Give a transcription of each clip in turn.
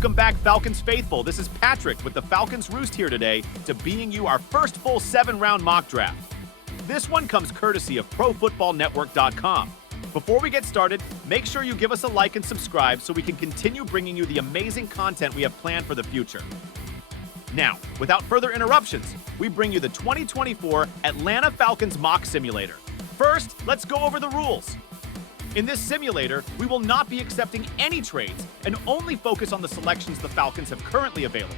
Welcome back, Falcons faithful. This is Patrick with the Falcons Roost here today to being you our first full 7-round mock draft. This one comes courtesy of ProFootballNetwork.com. Before we get started, make sure you give us a like and subscribe so we can continue bringing you the amazing content we have planned for the future. Now, without further interruptions, we bring you the 2024 Atlanta Falcons Mock Simulator. First, let's go over the rules. In this simulator, we will not be accepting any trades and only focus on the selections the Falcons have currently available.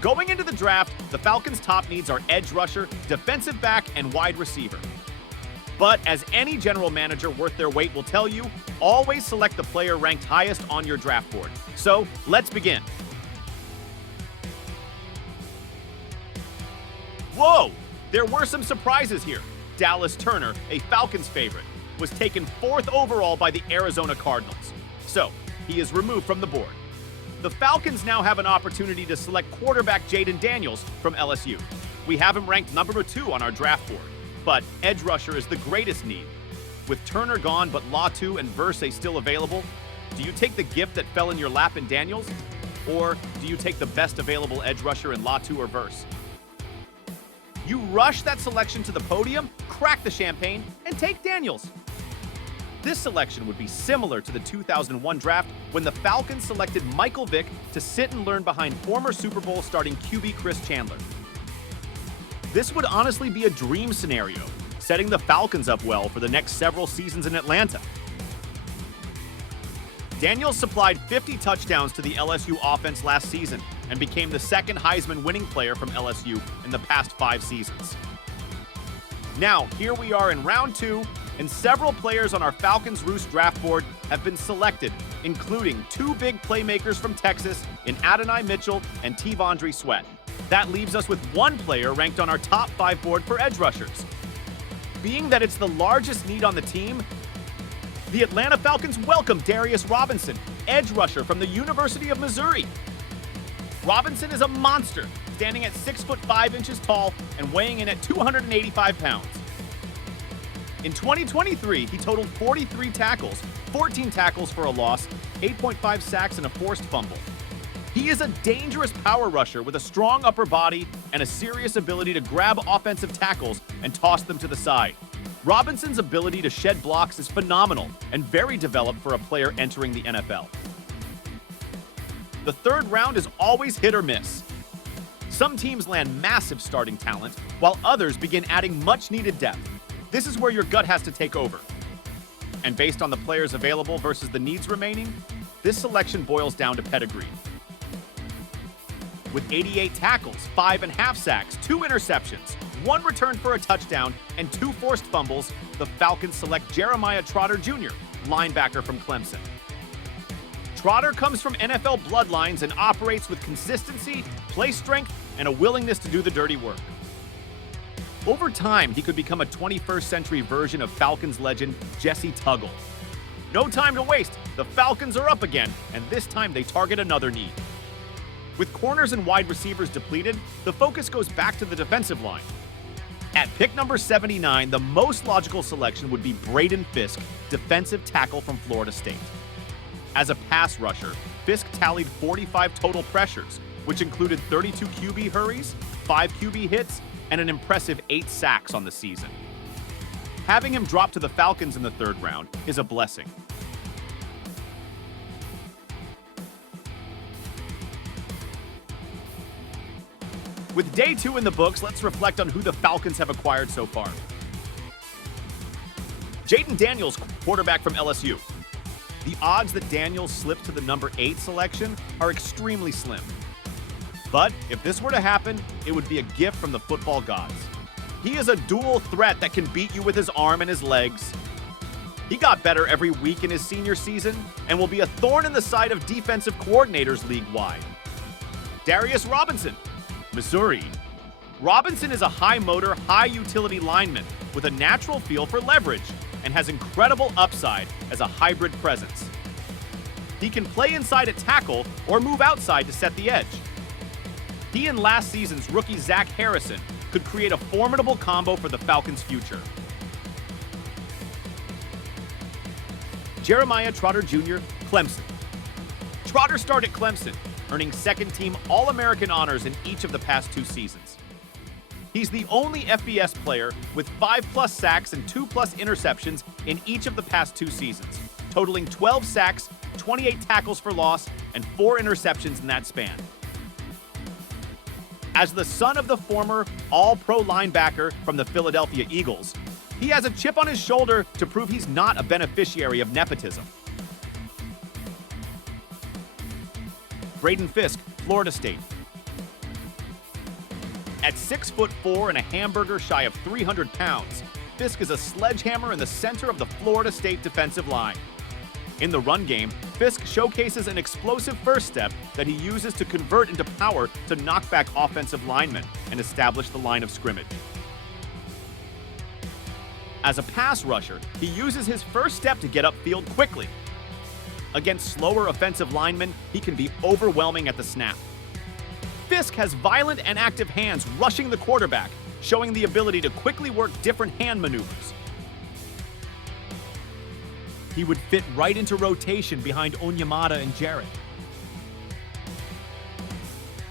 Going into the draft, the Falcons' top needs are edge rusher, defensive back, and wide receiver. But as any general manager worth their weight will tell you, always select the player ranked highest on your draft board. So, let's begin. Whoa! There were some surprises here. Dallas Turner, a Falcons favorite, was taken 4th overall by the Arizona Cardinals. So, he is removed from the board. The Falcons now have an opportunity to select quarterback Jaden Daniels from LSU. We have him ranked number 2 on our draft board, but edge rusher is the greatest need. With Turner gone but Latu and Verse still available, do you take the gift that fell in your lap in Daniels? Or do you take the best available edge rusher in Latu or Verse? You rush that selection to the podium, crack the champagne, and take Daniels. This selection would be similar to the 2001 draft when the Falcons selected Michael Vick to sit and learn behind former Super Bowl starting QB Chris Chandler. This would honestly be a dream scenario, setting the Falcons up well for the next several seasons in Atlanta. Daniels supplied 50 touchdowns to the LSU offense last season and became the second Heisman winning player from LSU in the past 5 seasons. Now, here we are in round 2, and several players on our Falcons Roost draft board have been selected, including 2 big playmakers from Texas in Adonai Mitchell and T'Vondre Sweat. That leaves us with 1 player ranked on our top 5 board for edge rushers. Being that it's the largest need on the team, the Atlanta Falcons welcome Darius Robinson, edge rusher from the University of Missouri. Robinson is a monster, standing at 6 foot 5 inches tall and weighing in at 285 pounds. In 2023, he totaled 43 tackles, 14 tackles for a loss, 8.5 sacks, and a forced fumble. He is a dangerous power rusher with a strong upper body and a serious ability to grab offensive tackles and toss them to the side. Robinson's ability to shed blocks is phenomenal and very developed for a player entering the NFL. The 3rd round is always hit or miss. Some teams land massive starting talent, while others begin adding much-needed depth. This is where your gut has to take over. And based on the players available versus the needs remaining, this selection boils down to pedigree. With 88 tackles, 5.5 sacks, 2 interceptions, 1 return for a touchdown, and 2 forced fumbles, the Falcons select Jeremiah Trotter Jr., linebacker from Clemson. Trotter comes from NFL bloodlines and operates with consistency, play strength, and a willingness to do the dirty work. Over time, he could become a 21st century version of Falcons legend Jesse Tuggle. No time to waste. The Falcons are up again, and this time they target another need. With corners and wide receivers depleted, the focus goes back to the defensive line. At pick number 79, the most logical selection would be Braden Fisk, defensive tackle from Florida State. As a pass rusher, Fisk tallied 45 total pressures, which included 32 QB hurries, 5 QB hits, and an impressive 8 sacks on the season. Having him drop to the Falcons in the 3rd round is a blessing. With day 2 in the books, let's reflect on who the Falcons have acquired so far. Jaden Daniels, quarterback from LSU. The odds that Daniels slips to the number 8 selection are extremely slim. But if this were to happen, it would be a gift from the football gods. He is a dual threat that can beat you with his arm and his legs. He got better every week in his senior season and will be a thorn in the side of defensive coordinators league-wide. Darius Robinson, Missouri. Robinson is a high-motor, high-utility lineman with a natural feel for leverage and has incredible upside as a hybrid presence. He can play inside at tackle or move outside to set the edge. He and last season's rookie Zach Harrison could create a formidable combo for the Falcons' future. Jeremiah Trotter Jr., Clemson. Trotter started at Clemson, earning second-team All-American honors in each of the past 2 seasons. He's the only FBS player with 5+ sacks and 2+ interceptions in each of the past 2 seasons, totaling 12 sacks, 28 tackles for loss, and 4 interceptions in that span. As the son of the former All-Pro linebacker from the Philadelphia Eagles, he has a chip on his shoulder to prove he's not a beneficiary of nepotism. Braden Fisk, Florida State. At 6'4" and a hamburger shy of 300 pounds, Fisk is a sledgehammer in the center of the Florida State defensive line. In the run game, Fisk showcases an explosive first step that he uses to convert into power to knock back offensive linemen and establish the line of scrimmage. As a pass rusher, he uses his first step to get upfield quickly. Against slower offensive linemen, he can be overwhelming at the snap. Fisk has violent and active hands rushing the quarterback, showing the ability to quickly work different hand maneuvers. He would fit right into rotation behind Onyemata and Jarrett.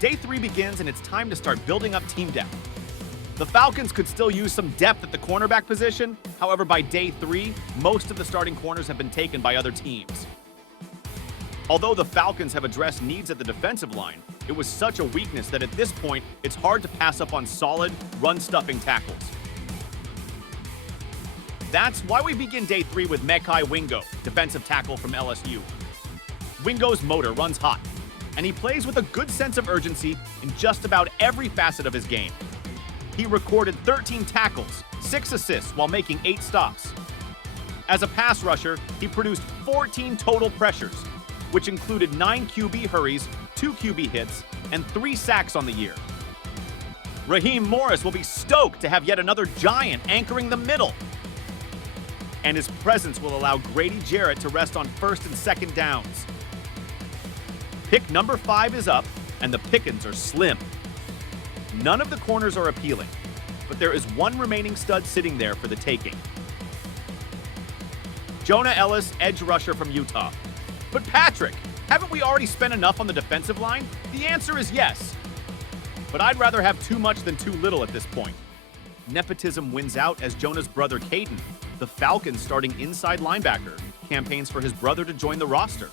Day 3 begins and it's time to start building up team depth. The Falcons could still use some depth at the cornerback position. However, by day 3, most of the starting corners have been taken by other teams. Although the Falcons have addressed needs at the defensive line, it was such a weakness that at this point, it's hard to pass up on solid, run-stuffing tackles. That's why we begin day 3 with Mekhi Wingo, defensive tackle from LSU. Wingo's motor runs hot, and he plays with a good sense of urgency in just about every facet of his game. He recorded 13 tackles, 6 assists while making 8 stops. As a pass rusher, he produced 14 total pressures, which included 9 QB hurries, 2 QB hits, and 3 sacks on the year. Raheem Morris will be stoked to have yet another giant anchoring the middle. And his presence will allow Grady Jarrett to rest on first and second downs. Pick number 5 is up, and the pickings are slim. None of the corners are appealing, but there is one remaining stud sitting there for the taking. Jonah Ellis, edge rusher from Utah. But Patrick, haven't we already spent enough on the defensive line? The answer is yes. But I'd rather have too much than too little at this point. Nepotism wins out as Jonah's brother Caden, the Falcons starting inside linebacker, campaigns for his brother to join the roster.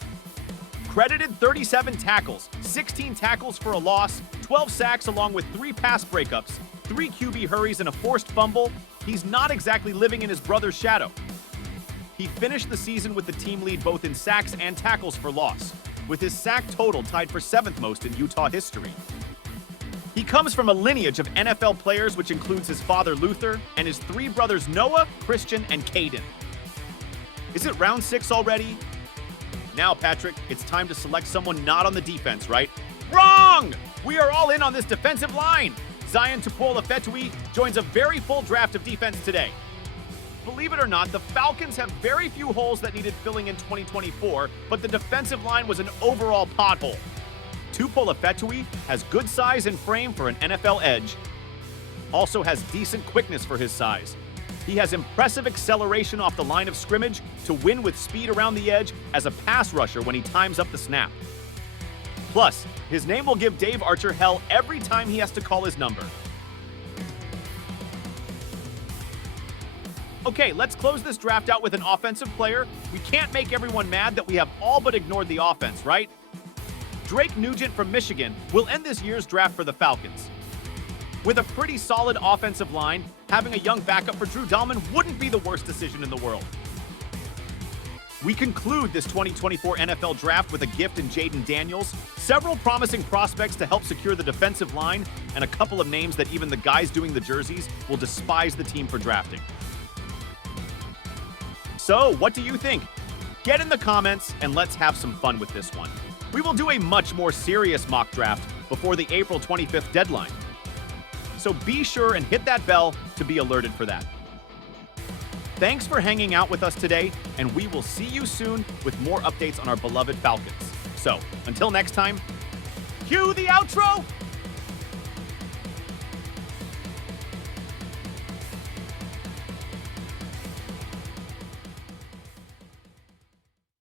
Credited 37 tackles, 16 tackles for a loss, 12 sacks along with 3 pass breakups, 3 QB hurries and a forced fumble, he's not exactly living in his brother's shadow. He finished the season with the team lead both in sacks and tackles for loss, with his sack total tied for 7th most in Utah history. He comes from a lineage of NFL players which includes his father Luther and his 3 brothers Noah, Christian, and Caden. Is it round 6 already? Now, Patrick, it's time to select someone not on the defense, right? Wrong! We are all in on this defensive line. Zion Tupuola-Fetui joins a very full draft of defense today. Believe it or not, the Falcons have very few holes that needed filling in 2024, but the defensive line was an overall pothole. Tupuola-Fetui has good size and frame for an NFL edge. Also has decent quickness for his size. He has impressive acceleration off the line of scrimmage to win with speed around the edge as a pass rusher when he times up the snap. Plus, his name will give Dave Archer hell every time he has to call his number. Okay, let's close this draft out with an offensive player. We can't make everyone mad that we have all but ignored the offense, right? Drake Nugent from Michigan will end this year's draft for the Falcons. With a pretty solid offensive line, having a young backup for Drew Dalman wouldn't be the worst decision in the world. We conclude this 2024 NFL Draft with a gift in Jaden Daniels, several promising prospects to help secure the defensive line, and a couple of names that even the guys doing the jerseys will despise the team for drafting. So, what do you think? Get in the comments and let's have some fun with this one. We will do a much more serious mock draft before the April 25th deadline. So be sure and hit that bell to be alerted for that. Thanks for hanging out with us today, and we will see you soon with more updates on our beloved Falcons. So, until next time, cue the outro!